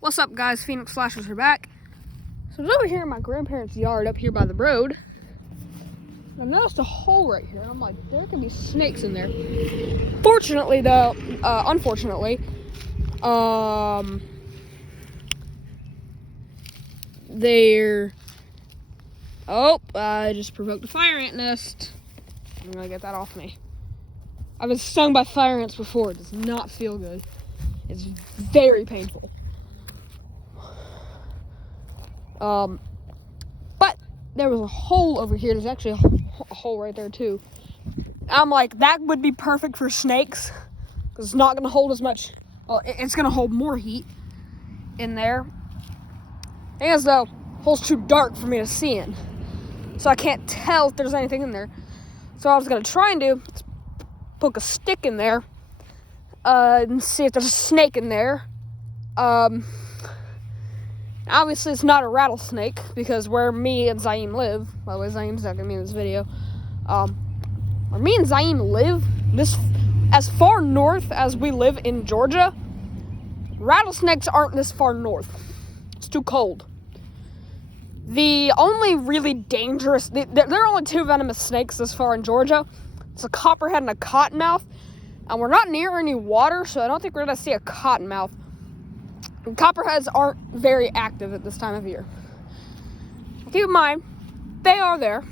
What's up, guys? Phoenix Flashers are back. So I was over here in my grandparents' yard up here by the road. I noticed a hole right here. I'm like, there could be snakes in there. Fortunately, though, unfortunately, they're... Oh, I just provoked a fire ant nest. I'm gonna get that off me. I've been stung by fire ants before. It does not feel good. It's very painful. But there was a hole over here. There's actually a hole right there too. I'm like, that would be perfect for snakes because it's not going to hold as much. Well, it's going to hold more heat in there. And as though the hole's too dark for me to see in, so I can't tell if there's anything in there. So what I was going to try and do is poke a stick in there and see if there's a snake in there. Obviously, it's not a rattlesnake because where me and Zaim live, by the way, Zaim's not going to be in this video, where me and Zaim live, as far north as we live in Georgia, rattlesnakes aren't this far north. It's too cold. The only really dangerous, there are only two venomous snakes this far in Georgia. It's a copperhead and a cottonmouth, and we're not near any water, so I don't think we're going to see a cottonmouth. Copperheads aren't very active at this time of year. Keep in mind, they are there.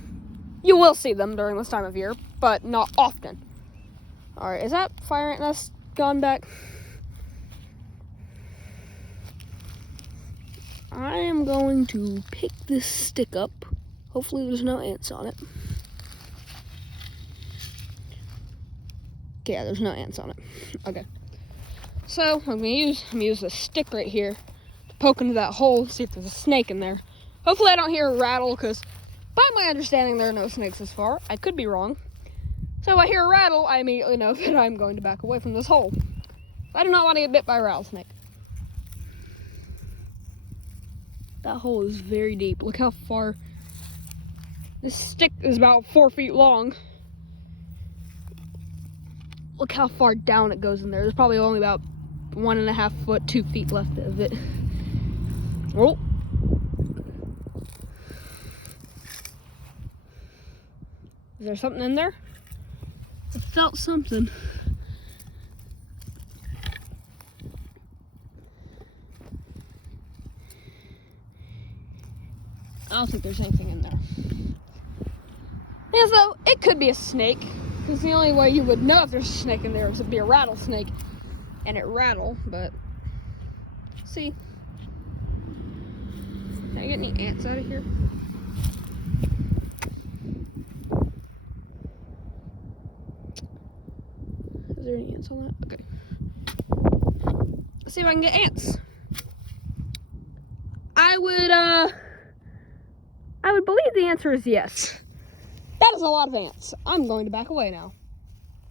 You will see them during this time of year, but not often. Alright, is that fire ant nest gone back? I am going to pick this stick up. Hopefully there's no ants on it. Okay, yeah, there's no ants on it. Okay. So, I'm gonna use this stick right here to poke into that hole, see if there's a snake in there. Hopefully I don't hear a rattle, because by my understanding there are no snakes this far. I could be wrong. So if I hear a rattle, I immediately know that I'm going to back away from this hole. I do not want to get bit by a rattlesnake. That hole is very deep. Look how far. This stick is about 4 feet long. Look how far down it goes in there. There's probably only about 1.5 foot, 2 feet left of it. Oh. Is there something in there? I felt something. I don't think there's anything in there. Yeah, so it could be a snake. Because the only way you would know if there's a snake in there is it'd be a rattlesnake and it rattle, but see. Can I get any ants out of here? Is there any ants on that? Okay. Let's see if I can get ants. I would believe the answer is yes. That is a lot of ants. I'm going to back away now.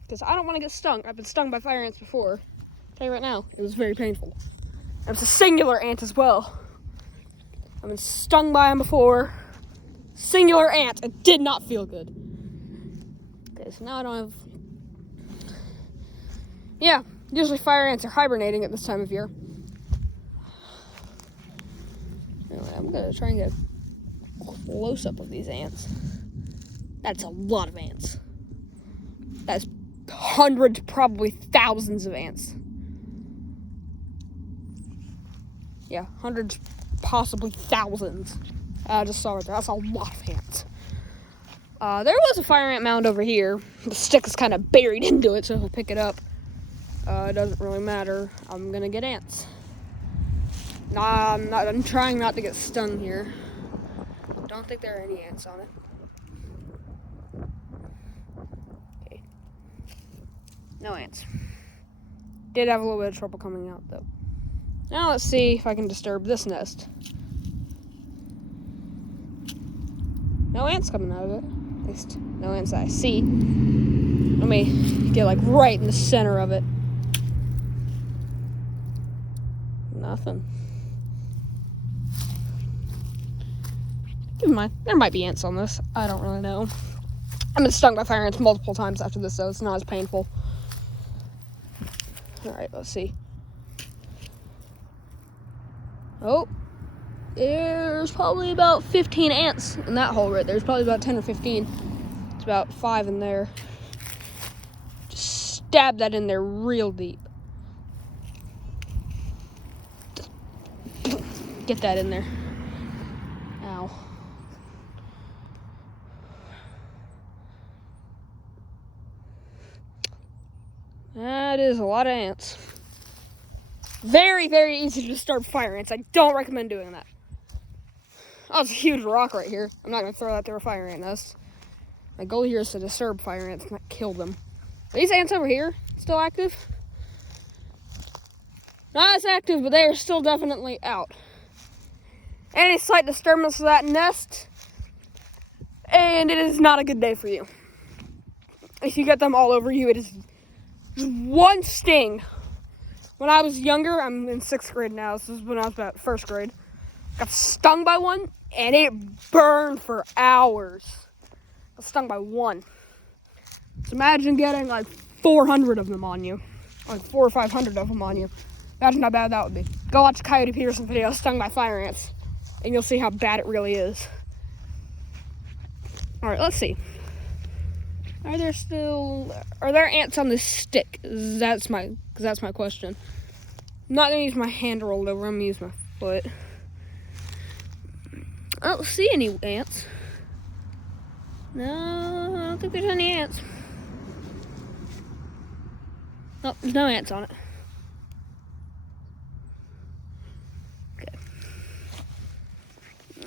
Because I don't want to get stung. I've been stung by fire ants before. I'll tell you right now, it was very painful. It was a singular ant as well. I've been stung by them before. Singular ant. It did not feel good. Okay, so now I don't have... Yeah, usually fire ants are hibernating at this time of year. Anyway, I'm going to try and get a close-up of these ants. That's a lot of ants. That's hundreds, probably thousands of ants. Yeah, hundreds, possibly thousands. I just saw it there. That's a lot of ants. There was a fire ant mound over here. The stick is kind of buried into it, so if I pick it up, it doesn't really matter. I'm gonna get ants. Nah, I'm trying not to get stung here. Don't think there are any ants on it. No ants. Did have a little bit of trouble coming out, though. Now let's see if I can disturb this nest. No ants coming out of it. At least, no ants that I see. Let me get, like, right in the center of it. Nothing. Keep in mind, there might be ants on this. I don't really know. I've been stung by fire ants multiple times after this, so it's not as painful. Alright, let's see. Oh, there's probably about 15 ants in that hole right there. There's probably about 10 or 15. It's about 5 in there. Just stab that in there real deep. Get that in there. Ow. That is a lot of ants. Very, very easy to disturb fire ants. I don't recommend doing that. Oh, it's a huge rock right here. I'm not going to throw that through a fire ant nest. My goal here is to disturb fire ants, not kill them. Are these ants over here still active? Not as active, but they are still definitely out. Any slight disturbance of that nest, and it is not a good day for you. If you get them all over you, it is one sting. When I was younger, I'm in 6th grade now. This is when I was about 1st grade. Got stung by one, and it burned for hours. Got stung by one. So imagine getting like 400 of them on you. Like 400 or 500 of them on you. Imagine how bad that would be. Go watch Coyote Peterson video, Stung by Fire Ants, and you'll see how bad it really is. All right, let's see. Are there ants on this stick? That's my question. I'm not gonna use my hand to roll over. I'm gonna use my foot. I don't see any ants. No, I don't think there's any ants. Oh, there's no ants on it.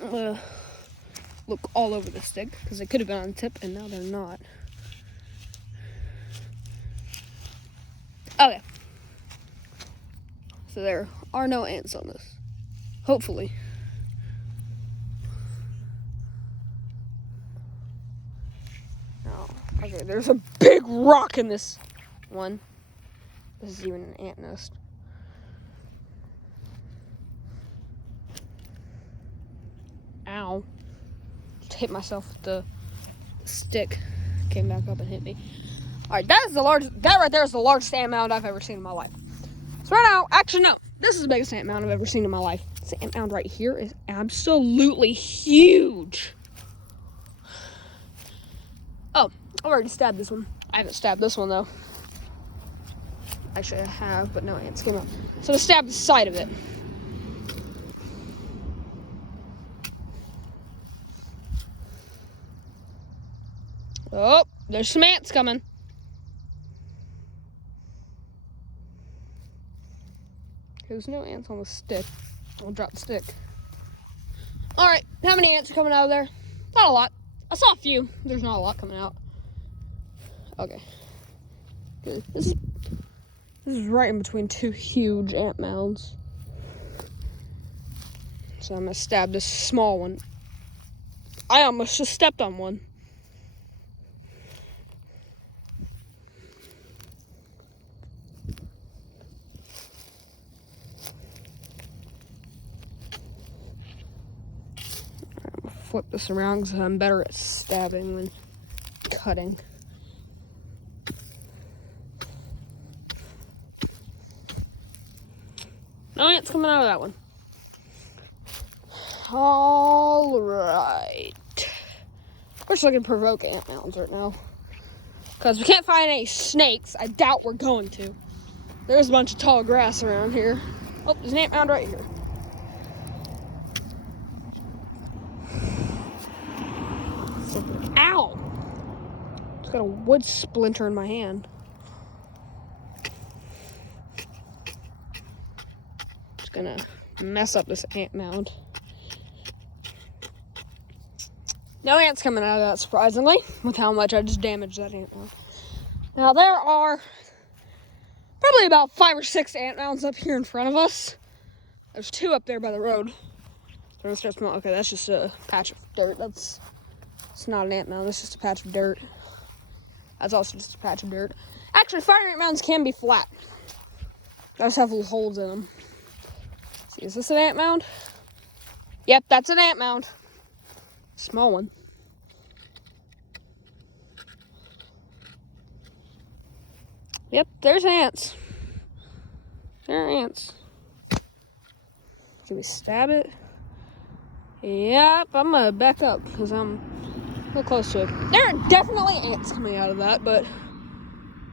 Okay. Look all over the stick because they could have been on the tip and now they're not. Okay. So there are no ants on this. Hopefully. Oh, okay, there's a big rock in this one. This is even an ant nest. Ow. Just hit myself with the stick. Came back up and hit me. Alright, that right there is the largest ant mound I've ever seen in my life. So right now, actually no, this is the biggest ant mound I've ever seen in my life. This ant mound right here is absolutely huge. Oh, I've already stabbed this one. I haven't stabbed this one though. Actually I have, but no ants came up. So to stab the side of it. Oh, there's some ants coming. There's no ants on the stick. I'll drop the stick. Alright, how many ants are coming out of there? Not a lot. I saw a few. There's not a lot coming out. Okay. Good. This is right in between two huge ant mounds. So I'm gonna stab this small one. I almost just stepped on one. Flip this around because I'm better at stabbing than cutting. No ants coming out of that one. All right. We're just looking to provoke ant mounds right now. Because we can't find any snakes. I doubt we're going to. There's a bunch of tall grass around here. Oh, there's an ant mound right here. Ow! Just got a wood splinter in my hand. Just gonna mess up this ant mound. No ants coming out of that, surprisingly, with how much I just damaged that ant mound. Now there are probably about 5 or 6 ant mounds up here in front of us. There's 2 up there by the road. Okay, that's just a patch of dirt. It's not an ant mound, it's just a patch of dirt. That's also just a patch of dirt. Actually, fire ant mounds can be flat. They just have little holes in them. See, is this an ant mound? Yep, that's an ant mound. Small one. Yep, there's ants. There are ants. Can we stab it? Yep, I'm gonna back up because I'm real close to it. There are definitely ants coming out of that, but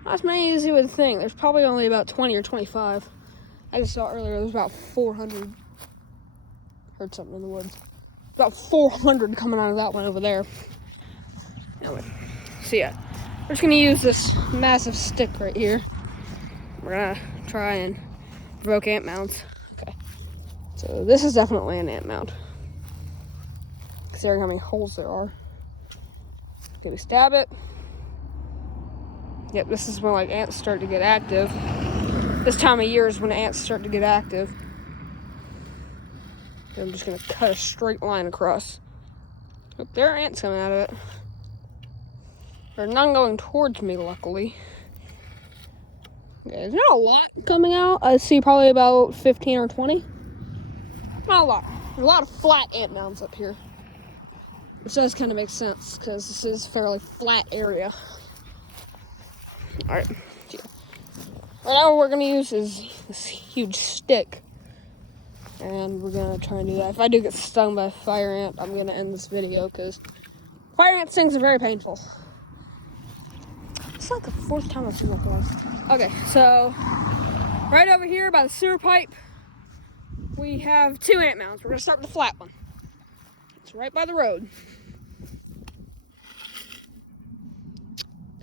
not as many as you would think. There's probably only about 20 or 25. I just saw earlier there's about 400. Heard something in the woods. About 400 coming out of that one over there. Anyway, so yeah, we're just gonna use this massive stick right here. We're gonna try and provoke ant mounds. Okay, so this is definitely an ant mound. Considering how many holes there are. Okay, we stab it. Yep, this is when like ants start to get active. This time of year is when ants start to get active. And I'm just gonna cut a straight line across. Oh, there are ants coming out of it. There's none going towards me, luckily. Okay, there's not a lot coming out. I see probably about 15 or 20. Not a lot. There's a lot of flat ant mounds up here. Which does kind of make sense, because this is a fairly flat area. Alright. Yeah. Right now what we're going to use is this huge stick. And we're going to try and do that. If I do get stung by a fire ant, I'm going to end this video, because fire ant stings are very painful. It's like the fourth time I've seen that one. Okay, so right over here by the sewer pipe, we have 2 ant mounds. We're going to start with the flat one. It's right by the road.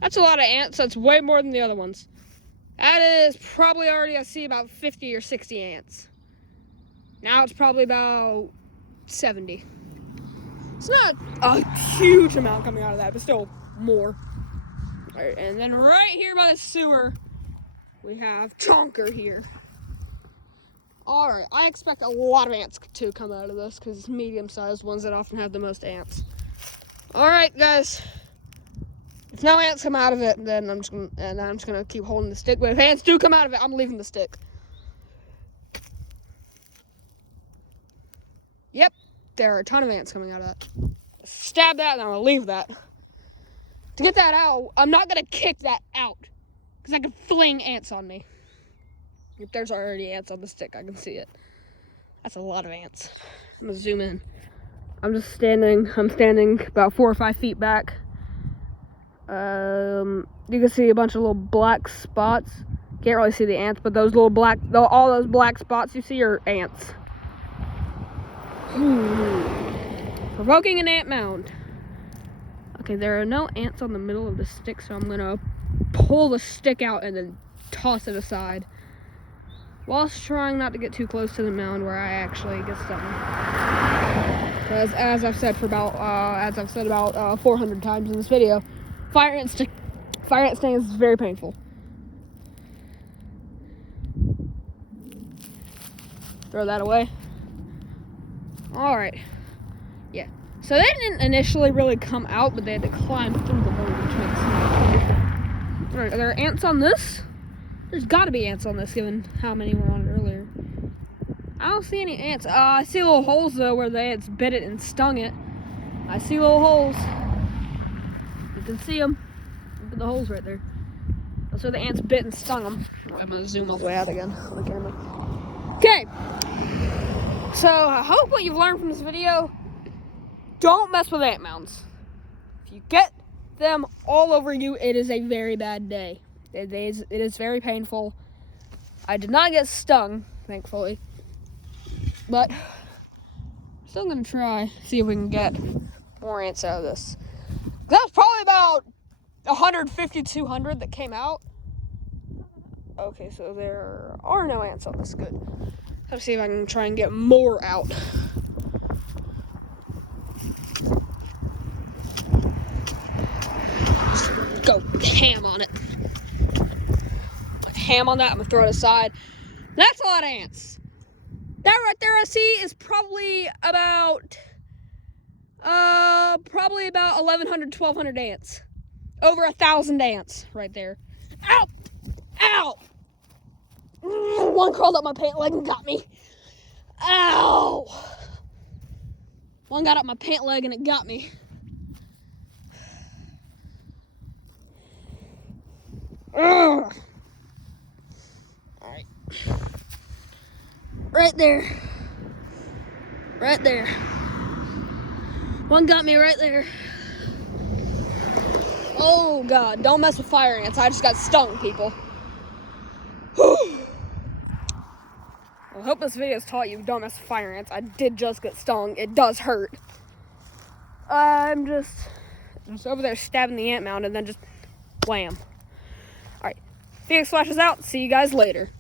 That's a lot of ants. That's way more than the other ones. That is probably already, I see about 50 or 60 ants. Now it's probably about 70. It's not a huge amount coming out of that, but still more. All right, and then right here by the sewer, we have Chonker here. All right, I expect a lot of ants to come out of this because it's medium-sized ones that often have the most ants. All right, guys. If no ants come out of it, then I'm just gonna keep holding the stick. But if ants do come out of it, I'm leaving the stick. Yep, there are a ton of ants coming out of that. Stab that, and I'm gonna leave that. To get that out, I'm not gonna kick that out because I can fling ants on me. If there's already ants on the stick, I can see it. That's a lot of ants. I'm gonna zoom in. I'm standing about 4 or 5 feet back. You can see a bunch of little black spots. Can't really see the ants, but those little all those black spots you see are ants. Provoking an ant mound. Okay, there are no ants on the middle of the stick, so I'm gonna pull the stick out and then toss it aside, whilst trying not to get too close to the mound where I actually get stung. Because as I've said about 400 times in this video, fire ant sting is very painful. Throw that away. All right. Yeah. So they didn't initially really come out, but they had to climb through the hole, which makes sense. All right. Are there ants on this? There's got to be ants on this, given how many were on it earlier. I don't see any ants. I see little holes though where the ants bit it and stung it. I see little holes. You can see them. Look at the holes right there. That's where the ants bit and stung them. I'm gonna zoom all the way out again on the camera. Okay. So I hope what you've learned from this video: don't mess with ant mounds. If you get them all over you, it is a very bad day. It is very painful. I did not get stung, thankfully, but I'm still gonna try, see if we can get more ants out of this. That's probably about 150, 200 that came out. Okay, so there are no ants on this. Good. Let's see if I can try and get more out. Just go ham on it. Ham on that. I'm gonna throw it aside. That's a lot of ants. That right there I see is probably about 1,100, 1,200 ants. Over 1,000 ants right there. Ow! Ow! One crawled up my pant leg and got me. Ow! One got up my pant leg and it got me. Ugh. Alright. Right there. Right there. One got me right there. Oh God, don't mess with fire ants. I just got stung, people. Well, I hope this video's taught you don't mess with fire ants. I did just get stung. It does hurt. I'm just over there stabbing the ant mound and then just wham. Alright, Phoenix flashes out. See you guys later.